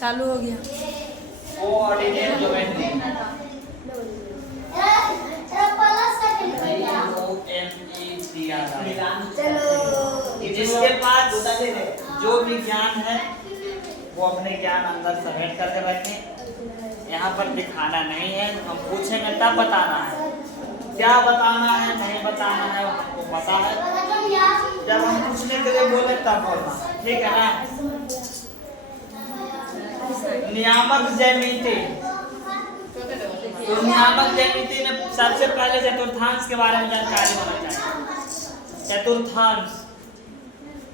चालू हो गया। कोऑर्डिनेट ज्योमेट्री जिसके पास जो भी ज्ञान है वो अपने ज्ञान अंदर समेट करके रखें। यहाँ पर दिखाना नहीं है, हम पूछेंगे तब बताना है। क्या बताना है नहीं बताना है हमको पता है, जब हम पूछने के लिए बोले तब बोलना, ठीक है ना। नियामक ज्यामिति, तो नियामक ज्यामिति में सबसे पहले चतुर्थांश के बारे में जानकारी होना चाहिए। चतुर्थांश,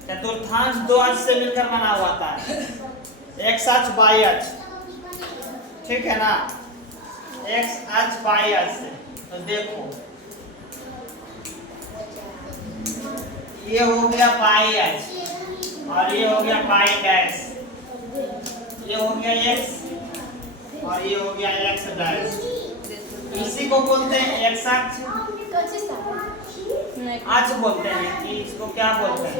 चतुर्थांश दो अक्ष से मिलकर बना हुआ था, एक्स अक्ष वाई अक्ष, ठीक है ना। एक्स अक्ष वाई अक्ष से तो देखो ये हो गया पाई अक्ष और ये हो गया पाई डैश, ये हो गया एक्स और ये हो गया एक्स डैश। इसी को बोलते हैं एक्स अक्ष, अक्ष बोलते हैं कि इसको क्या बोलते हैं,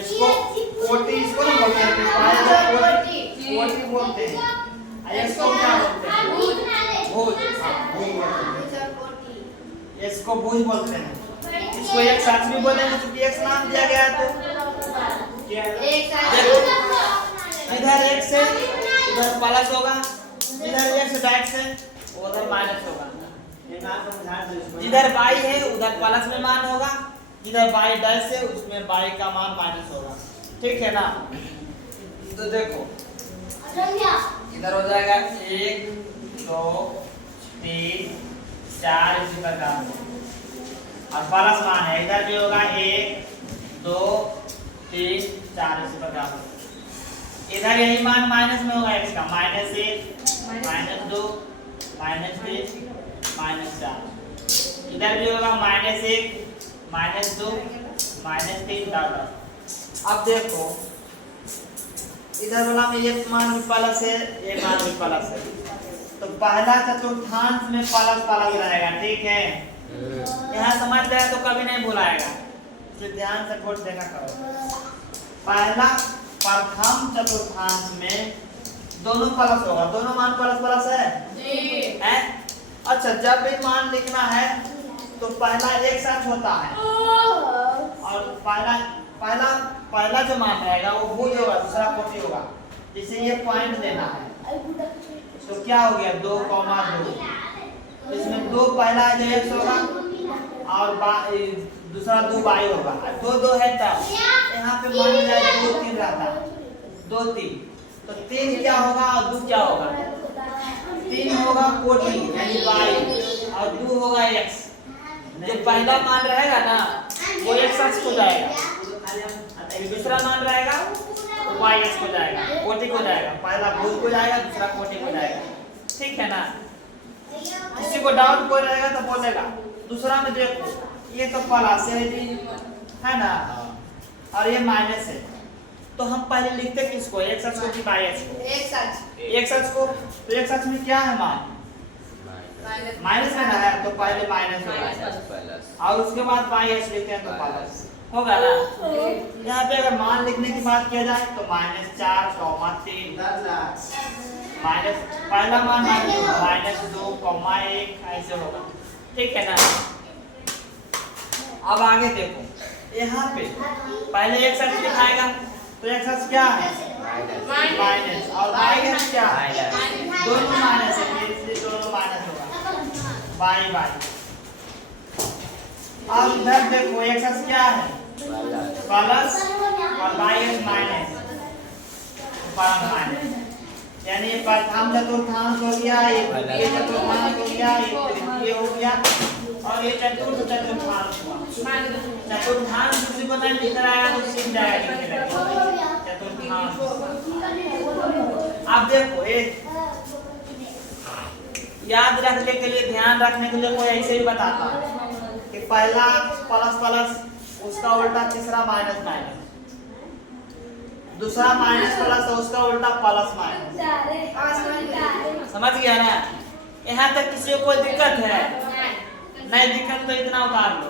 इसको कोटि, इसको नहीं बोलते हैं कोटि बोलते हैं। इसको क्या बोलते हैं, भुज, इसको भुज बोलते हैं। इसको एक साथ भी बोलेंगे क्योंकि एक नाम दिया गया है। तो इधर एक से इधर प्लस होगा, इधर एक से डायरेक्ट से उधर माइनस होगा। इधर बाई है उधर प्लस में मान होगा, इधर बाई डैश से उसमें बाई का मान माइनस होगा, ठीक है ना। तो देखो इधर हो जाएगा 1 2 3 4 इसी प्रकार और प्लस मान है, इधर भी होगा 1 2 3 4 इसी प्रकार। इधर यही मान माइनस में होगा x का, -1 -2 -3 -4। इधर भी होगा -1 -2 -3 डॉट। अब देखो इधर वाला में एक मान भी प्लस है एक मान भी प्लस है, तो पहला चतुर्थांश में प्लस प्लस रहेगा, ठीक है। यहाँ समझ जाए तो कभी नहीं भुलाएगा, इसलिए ध्यान से खोज देखा करो। पहला प्रथम चतुर्थांश में दोनों प्लस होगा, दोनों मान प्लस प्लस है। अच्छा, जब भी मान लिखना है तो पहला एक साथ होता है और पहला जो मान रहेगा वो भुज होगा, दूसरा कोटि होगा। जैसे ये पॉइंट देना है तो क्या हो गया 2, 2, इसमें 2 पहला जो x होगा और दूसरा 2 बाई होगा, 2 2 है तब यहाँ पे मान लिया 2 3 रहता, 2 3 तो 3 क्या होगा और 2 क्या होगा, 3 होगा कोटि यानी बाई और 2 होगा x। जो पहला मान रहेगा ना वो x अक्ष को जाएगा, दूसरा मान रहेगा तो y अक्ष को जाएगा, कोटि को जाएगा। पहला भुज को जाएगा दूसरा कोटि को जाएगा, ठीक है ना। किसी को डाउट कोई रहेगा तो बोलेगा। दूसरा में देखो ये तो प्लस है जी, है ना, और ये माइनस है, तो हम पहले लिखते किसको, x अक्ष को कि y अक्ष को, x अक्ष को। तो x अक्ष में क्या है मान माइनस में है, तो पहले माइनस होगा और उसके बाद y अक्ष लिखते हैं तो प्लस होगा ना। यहाँ पे अगर मान लिखने की बात किया जाए तो -4, 3 माइनस पहला मान -2, -1 ऐसे होगा, ठीक है ना। अब आगे देखो यहाँ पे पहले एक साथ लिखाएगा तो एक साथ क्या है माइनस और y अक्ष क्या है, दोनों माइनस है इसलिए दोनों माइनस होगा, बाई बाई। अब इधर देखो एक साथ क्या है प्लस और y अक्ष माइनस, यानी प्रथम चतुर्थांश हो गया, ये द्वितीय चतुर्थांश हो गया, ये तृतीय हो गया और ये चतुर्थ चतुर्थांश हुआ। चतुर्थांश किसी को नहीं लिख रहा है तो सीख जाएगा चतुर्थांश। अब देखो एक याद रखने के लिए, ध्यान रखने के लिए कोई ऐसे ही बताता है कि पहला प्लस प्लस उसका उल्टा तीसरा माइनस माइनस, दूसरा माइनस प्लस उसका उल्टा प्लस माइनस। समझ गया ना। यहाँ तक किसी को कोई दिक्कत है? नहीं दिक्कत तो इतना उतार लो।